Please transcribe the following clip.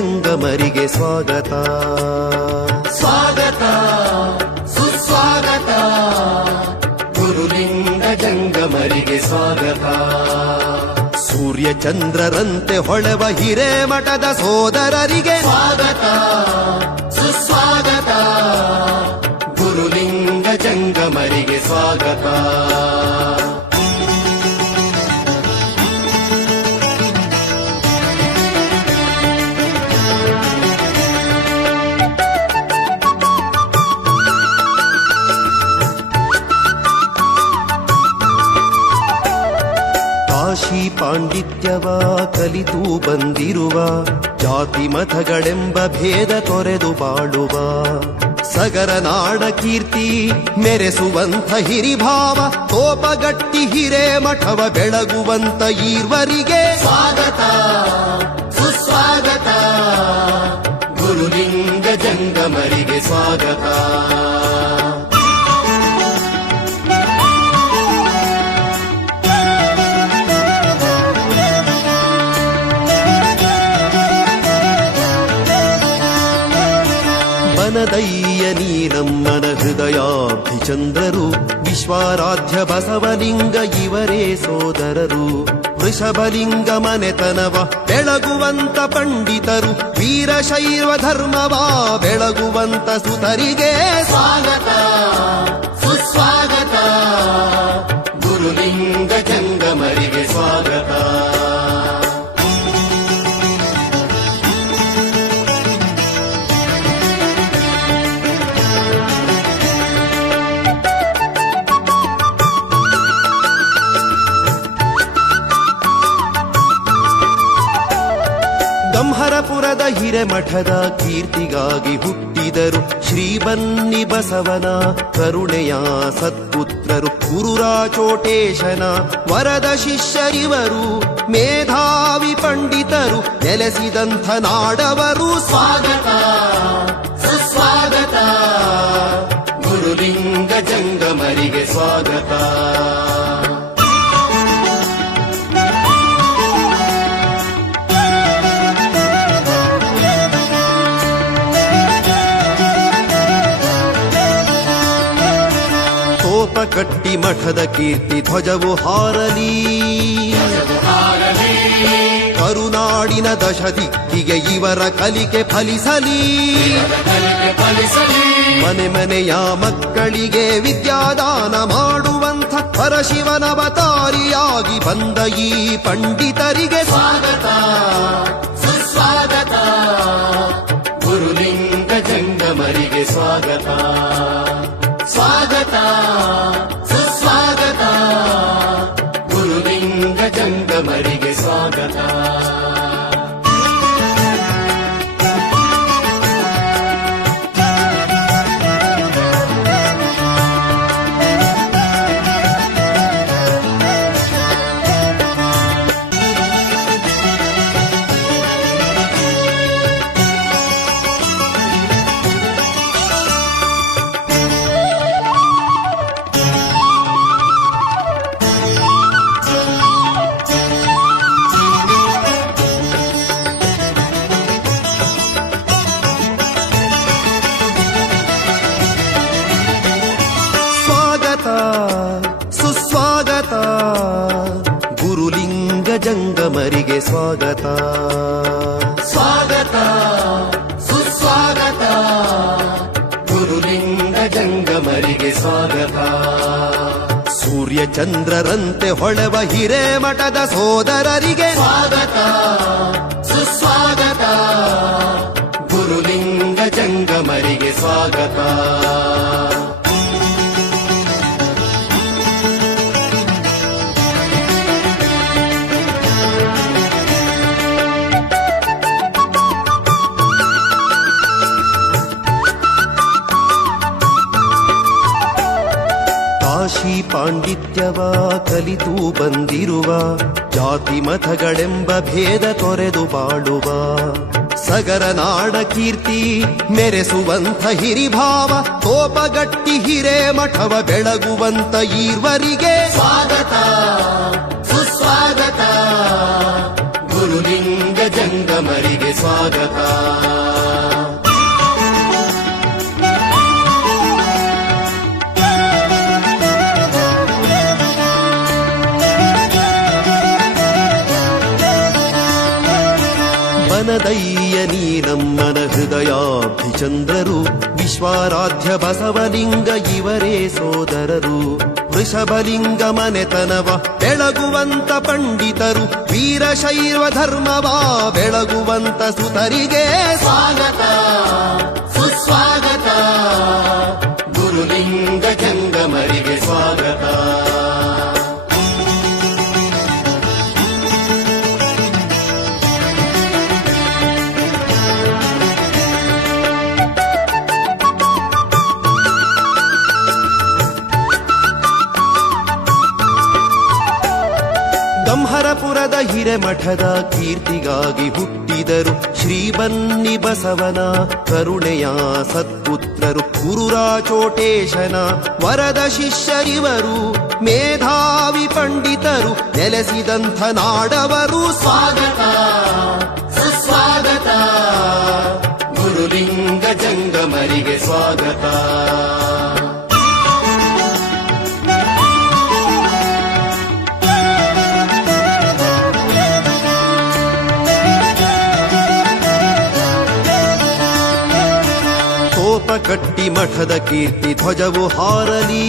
ಜಂಗಮರಿಗೆ ಸ್ವಾಗತ ಸ್ವಾಗತ ಸುಸ್ವಾಗತ ಗುರುಲಿಂಗ ಜಂಗಮರಿಗೆ ಸ್ವಾಗತ. ಸೂರ್ಯ ಚಂದ್ರರಂತೆ ಹೊಳೆವ ಹಿರೇಮಠದ ಸೋದರರಿಗೆ ಸ್ವಾಗತ ಸುಸ್ವಾಗತ ಗುರುಲಿಂಗ ಜಂಗಮರಿಗೆ ಸ್ವಾಗತ. ಕಾಶಿ ಪಾಂಡಿತ್ಯವ ಕಲಿತು ಬಂದಿರುವ ಜಾತಿ ಮತಗಳೆಂಬ ಭೇದ ತೊರೆದು ಬಾಳುವ ಸಗರ ನಾಡ ಕೀರ್ತಿ ಮೆರೆಸುವಂಥ ಹಿರಿಭಾವ ಕೋಪಗಟ್ಟಿ ಹಿರೇಮಠವ ಬೆಳಗುವಂತ ಈರ್ವರಿಗೆ ಸ್ವಾಗತ ಸುಸ್ವಾಗತ ಗುರುಲಿಂಗ ಜಂಗಮರಿಗೆ ಸ್ವಾಗತ. ಬನದಯ್ಯ ನೀನಮ್ಮನ ಹೃದಯಾಭಿಚಂದ್ರರು ವಿಶ್ವಾರಾಧ್ಯ ಬಸವಲಿಂಗ ಇವರೇ ಸೋದರರು. ವೃಷಭಲಿಂಗ ಮನೆತನವ ಬೆಳಗುವಂತ ಪಂಡಿತರು ವೀರಶೈವ ಧರ್ಮವ ಬೆಳಗುವಂತ ಸುತರಿಗೆ ಸ್ವಾಗತ ಸುಸ್ವಾಗತ ಗುರುಲಿಂಗ ಜಂಗಮರಿಗೆ ಸ್ವಾಗತ. ಗಂಹರಪುರದ ಹಿರೇಮಠದ ಕೀರ್ತಿಗಾಗಿ ಹುಟ್ಟಿದರು ಶ್ರೀ ಬನ್ನಿ ಬಸವನ ಕರುಣೆಯ ಸತ್ಪುತ್ರರು. ಗುರುರಾಚೋಟೇಶನ ವರದ ಶಿಷ್ಯರಿವರು ಮೇಧಾವಿ ಪಂಡಿತರು ನೆಲೆಸಿದಂಥ ನಾಡವರು. ಸ್ವಾಗತ ಸುಸ್ವಾಗತ ಗುರುಲಿಂಗ ಜಂಗಮರಿಗೆ ಸ್ವಾಗತ. ಕಟ್ಟಿ ಮಠದ ಕೀರ್ತಿ ಧ್ವಜವು ಹಾರಲಿ ಕರುನಾಡಿನ ದಶದಿಕ್ಕಿಗೆ ಇವರ ಕಲಿಕೆ ಫಲಿಸಲಿ. ಮನೆ ಮನೆಯ ಮಕ್ಕಳಿಗೆ ವಿದ್ಯಾದಾನ ಮಾಡುವಂಥ ಪರಶಿವನವತಾರಿಯಾಗಿ ಬಂದ ಈ ಪಂಡಿತರಿಗೆ ಸ್ವಾಗತ ಸುಸ್ವಾಗತ ಗುರುಲಿಂಗ ಜಂಗಮರಿಗೆ ಸ್ವಾಗತ. ಸ್ವಾಗತ ಸುಸ್ವಾಗತ ಗುರುಲಿಂಗ ಜಂಗಮರಿಗೆ ಸ್ವಾಗತ. ಸುಸ್ವಾಗತ ಗುರುಲಿಂಗ ಜಂಗಮರಿಗೆ ಸ್ವಾಗತ. ಸ್ವಾಗತ ಸುಸ್ವಾಗತ ಗುರುಲಿಂಗ ಜಂಗಮರಿಗೆ ಸ್ವಾಗತ. ಸೂರ್ಯ ಚಂದ್ರರಂತೆ ಹೊಳೆವ ಹಿರೇಮಠದ ಸೋದರರಿಗೆ ಸ್ವಾಗತ ಸುಸ್ವಾಗತ ಗುರುಲಿಂಗ ಜಂಗಮರಿಗೆ ಸ್ವಾಗತ. ಕಾಶಿ ಪಾಂಡಿತ್ಯವ ಕಲಿತು ಬಂದಿರುವ ಜಾತಿ ಮತಗಳೆಂಬ ಭೇದ ತೊರೆದು ಬಾಳುವ ಸಗರ ನಾಡ ಕೀರ್ತಿ ಮೆರೆಸುವಂಥ ಹಿರಿಭಾವ ಕೋಪಗಟ್ಟಿ ಹಿರೇಮಠವ ಬೆಳಗುವಂತ ಈರ್ವರಿಗೆ ಸ್ವಾಗತ ಸುಸ್ವಾಗತ ಗುರುಲಿಂಗ ಜಂಗಮರಿಗೆ ಸ್ವಾಗತ ಬನದಯ್ಯ ನೀ ನಮ್ಮನ ಹೃದಯಾಭಿಚಂದ್ರರು ವಿಶ್ವಾರಾಧ್ಯ ಬಸವಲಿಂಗ ಇವರೇ ಸೋದರರು ವೃಷಭಲಿಂಗ ಮನೆತನವ ಬೆಳಗುವಂತ ಪಂಡಿತರು ವೀರಶೈವ ಧರ್ಮವ ಬೆಳಗುವಂತ ಸುತರಿಗೆ ಸ್ವಾಗತ ಸುಸ್ವಾಗತ ಗುರುಲಿಂಗ ಜಂಗಮರಿಗೆ ಸ್ವಾಗತ ಗಂಹರಪುರದ ಹಿರೇಮಠದ ಕೀರ್ತಿಗಾಗಿ ಹುಟ್ಟಿದರು ಶ್ರೀ ಬನ್ನಿ ಬಸವನ ಕರುಣೆಯ ಸತ್ಪುತ್ರರು ಗುರುರಾಚೋಟೇಶನ ವರದ ಶಿಷ್ಯರಿವರು ಮೇಧಾವಿ ಪಂಡಿತರು ನೆಲೆಸಿದಂಥ ನಾಡವರು ಸ್ವಾಗತ ಸುಸ್ವಾಗತ ಗುರುಲಿಂಗ ಜಂಗಮರಿಗೆ ಸ್ವಾಗತ ಕಟ್ಟಿ ಮಠದ ಕೀರ್ತಿ ಧ್ವಜವು ಹಾರಲಿ